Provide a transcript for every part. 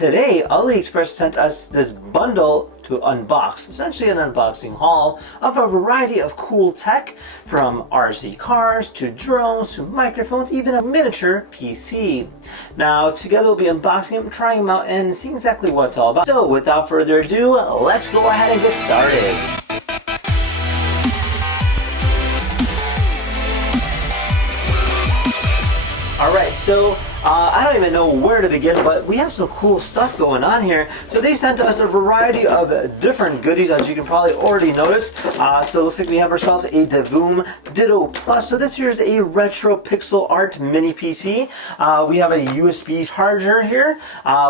today AliExpress sent us this bundle to unbox, essentially an unboxing haul of a variety of cool tech, from RC cars to drones to microphones, even a miniature PC. Now together we'll be unboxing them, trying them out, and seeing exactly what it's all about. So without further ado, let's go ahead and get started. Alright, so I don't even know where to begin, but we have some cool stuff going on here. So they sent us a variety of different goodies, as you can probably already notice. So it looks like we have ourselves a Devoom Ditto Plus. So this here is a retro pixel art mini PC. We have a USB charger here.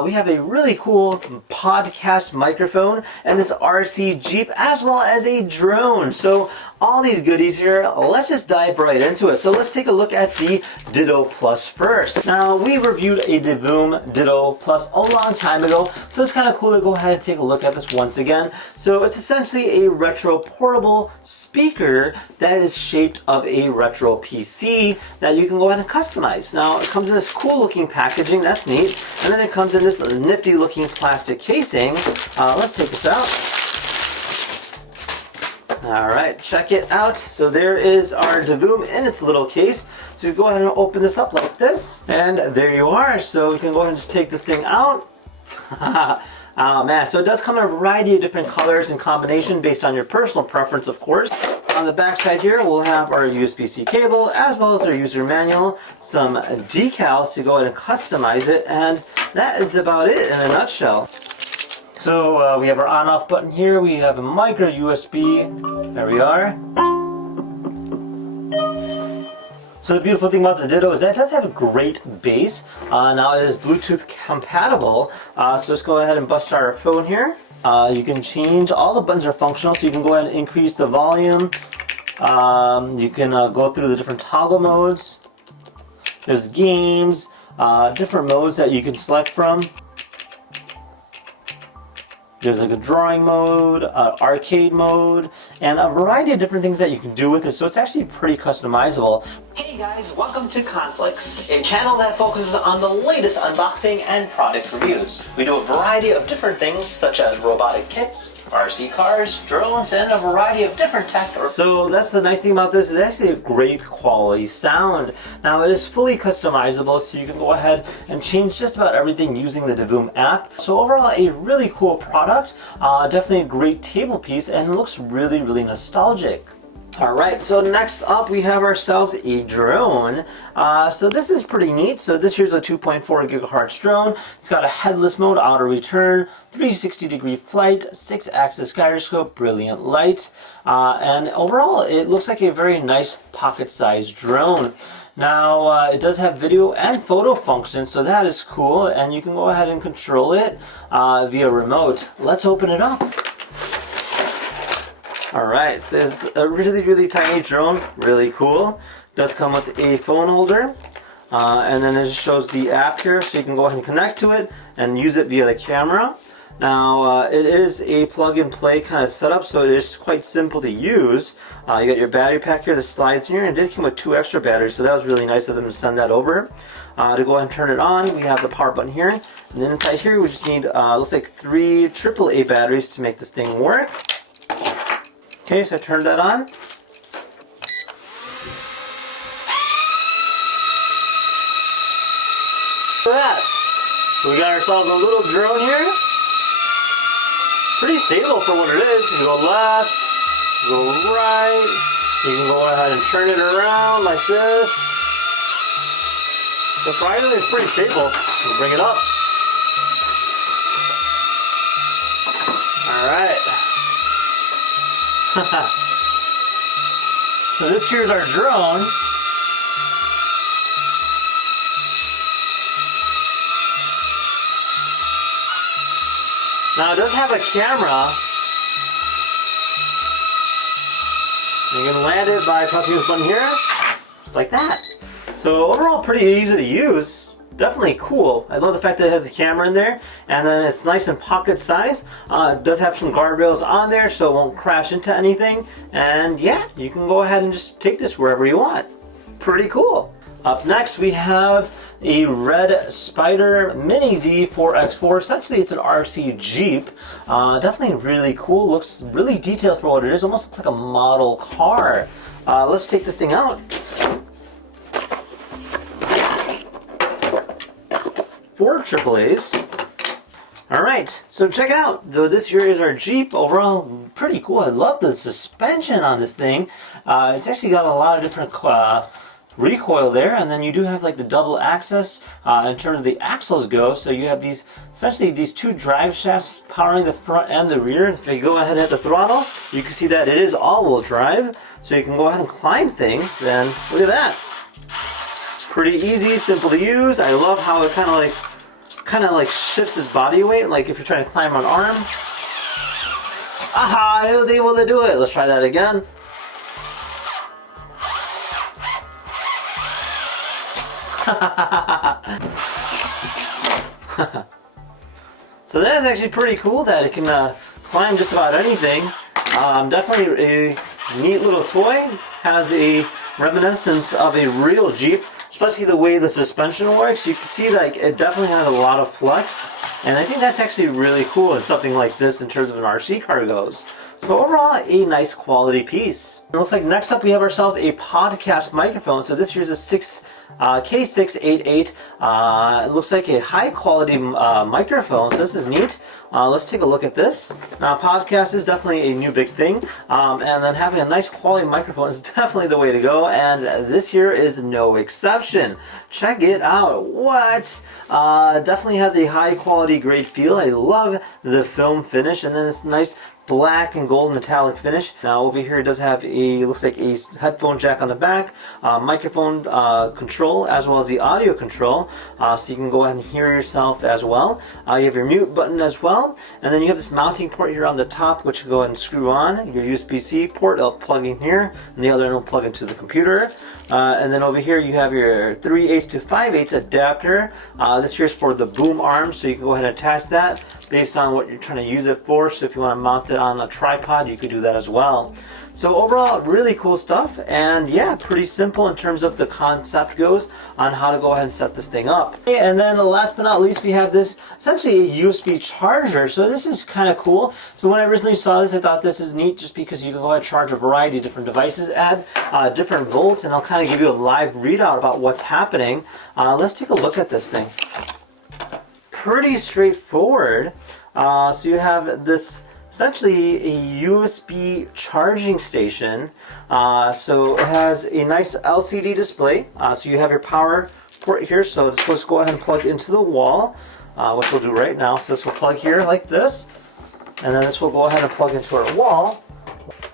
We have a really cool podcast microphone and this RC Jeep, as well as a drone. So all these goodies here, let's just dive right into it. So let's take a look at the Ditto Plus first. Now, we reviewed a Devoom Ditto Plus a long time ago, so it's kind of cool to go ahead and take a look at this once again. So it's essentially a retro portable speaker that is shaped of a retro PC that you can go ahead and customize. Now, it comes in this cool looking packaging, that's neat, and then it comes in this nifty looking plastic casing. Let's take this out. Alright, check it out. So there is our Devoom in its little case. So you go ahead and open this up like this, and there you are. So you can go ahead and just take this thing out. Oh man, so it does come in a variety of different colors and combination based on your personal preference, of course. On the back side here, we'll have our USB-C cable, as well as our user manual, some decals to go ahead and customize it, and that is about it in a nutshell. So we have our on-off button here, we have a micro USB, there we are. So the beautiful thing about the Ditto is that it does have a great bass. Now it is Bluetooth compatible, so let's go ahead and bust out our phone here. You can change, all the buttons are functional, so you can go ahead and increase the volume. You can go through the different toggle modes. There's games, different modes that you can select from. There's like a drawing mode, arcade mode, and a variety of different things that you can do with it, so it's actually pretty customizable. Hey guys, welcome to Conflicts, a channel that focuses on the latest unboxing and product reviews. We do a variety of different things, such as robotic kits, RC cars, drones, and a variety of different tech. So that's the nice thing about this, is actually a great quality sound. Now it is fully customizable, so you can go ahead and change just about everything using the Devoom app. So overall, a really cool product, definitely a great table piece, and it looks really, really nostalgic. Alright, so next up we have ourselves a drone. So this is pretty neat. So this here's a 2.4 gigahertz drone. It's got a headless mode, auto return, 360-degree flight, 6-axis gyroscope, brilliant light, and overall it looks like a very nice pocket-sized drone. Now it does have video and photo functions, so that is cool, and you can go ahead and control it via remote. Let's open it up. Alright, so it's a really, really tiny drone, really cool. Does come with a phone holder, and then it just shows the app here, so you can go ahead and connect to it and use it via the camera. Now, it is a plug-and-play kind of setup, so it is quite simple to use. You got your battery pack here that slides in here, and it did come with 2 extra batteries, so that was really nice of them to send that over. To go ahead and turn it on, we have the power button here, and then inside here we just need, looks like 3 AAA batteries to make this thing work. Okay, so I turned that on. Look at that. So we got ourselves a little drone here. Pretty stable for what it is. You can go left, go right. You can go ahead and turn it around like this. Surprisingly, it's pretty stable. We'll bring it up. Alright. So this here's our drone. Now it does have a camera. You can land it by pressing this button here, just like that. So overall pretty easy to use. Definitely cool. I love the fact that it has a camera in there, and then it's nice and pocket size. It does have some guardrails on there so it won't crash into anything. And yeah, you can go ahead and just take this wherever you want. Pretty cool. Up next, we have a red Spider Mini Z 4X4. Essentially, it's an RC Jeep. Definitely really cool. Looks really detailed for what it is. Almost looks like a model car. Let's take this thing out. 4 AAAs. Alright, so check it out. So this here is our Jeep. Overall, pretty cool. I love the suspension on this thing. It's actually got a lot of different recoil there, and then you do have like the double axis in terms of the axles go. So you have these, essentially these 2 drive shafts powering the front and the rear. If you go ahead and hit the throttle, you can see that it is all-wheel drive. So you can go ahead and climb things, and look at that. Pretty easy, simple to use. I love how it kind of like shifts its body weight, like if you're trying to climb an arm. Aha, I was able to do it. Let's try that again. So that is actually pretty cool that it can climb just about anything. Definitely a neat little toy. Has a reminiscence of a real Jeep, especially the way the suspension works. You can see like it definitely has a lot of flex, and I think that's actually really cool in something like this in terms of an RC car goes. So overall, a nice quality piece. It looks like next up we have ourselves a podcast microphone. So this here's a K688. It looks like a high quality microphone, so this is neat. Let's take a look at this. Now podcast is definitely a new big thing, and then having a nice quality microphone is definitely the way to go, and this here is no exception. Check it out. What? Definitely has a high quality, great feel. I love the film finish, and then this nice black and gold metallic finish. Now over here it does have a, looks like a headphone jack on the back, microphone control, as well as the audio control, so you can go ahead and hear yourself as well. You have your mute button as well, and then you have this mounting port here on the top, which you go ahead and screw on. Your USB-C port, it'll plug in here, and the other one will plug into the computer. And then over here you have your 3/8 to 5/8 adapter. This here is for the boom arm, so you can go ahead and attach that based on what you're trying to use it for. So if you want to mount it on a tripod, you could do that as well. So overall, really cool stuff, and yeah, pretty simple in terms of the concept goes on how to go ahead and set this thing up. And then last but not least, we have this, essentially a USB charger. So this is kind of cool. So when I originally saw this, I thought this is neat just because you can go ahead and charge a variety of different devices, add different volts, and I'll kind of give you a live readout about what's happening. Let's take a look at this thing. Pretty straightforward. So you have this, essentially a USB charging station. So it has a nice LCD display. So you have your power port here. So let's go ahead and plug into the wall, which we'll do right now. So this will plug here like this, and then this will go ahead and plug into our wall.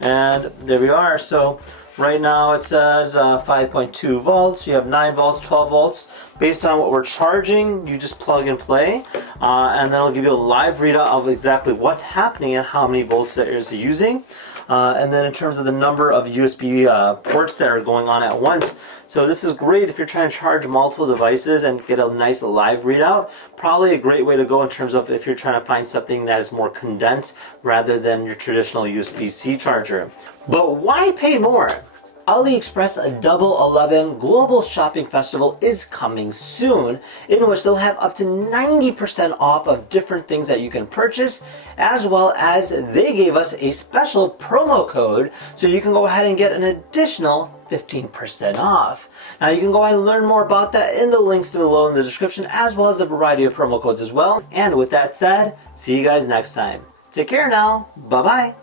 And there we are. So right now it says 5.2 volts. You have 9 volts, 12 volts. Based on what we're charging, you just plug and play, and then it'll give you a live readout of exactly what's happening and how many volts it is using. And then in terms of the number of USB ports that are going on at once. So this is great if you're trying to charge multiple devices and get a nice live readout. Probably a great way to go in terms of if you're trying to find something that is more condensed rather than your traditional USB-C charger. But why pay more? AliExpress 11.11 Global Shopping Festival is coming soon, in which they'll have up to 90% off of different things that you can purchase, as well as they gave us a special promo code, so you can go ahead and get an additional 15% off. Now you can go ahead and learn more about that in the links below in the description, as well as a variety of promo codes as well. And with that said, see you guys next time. Take care now. Bye-bye.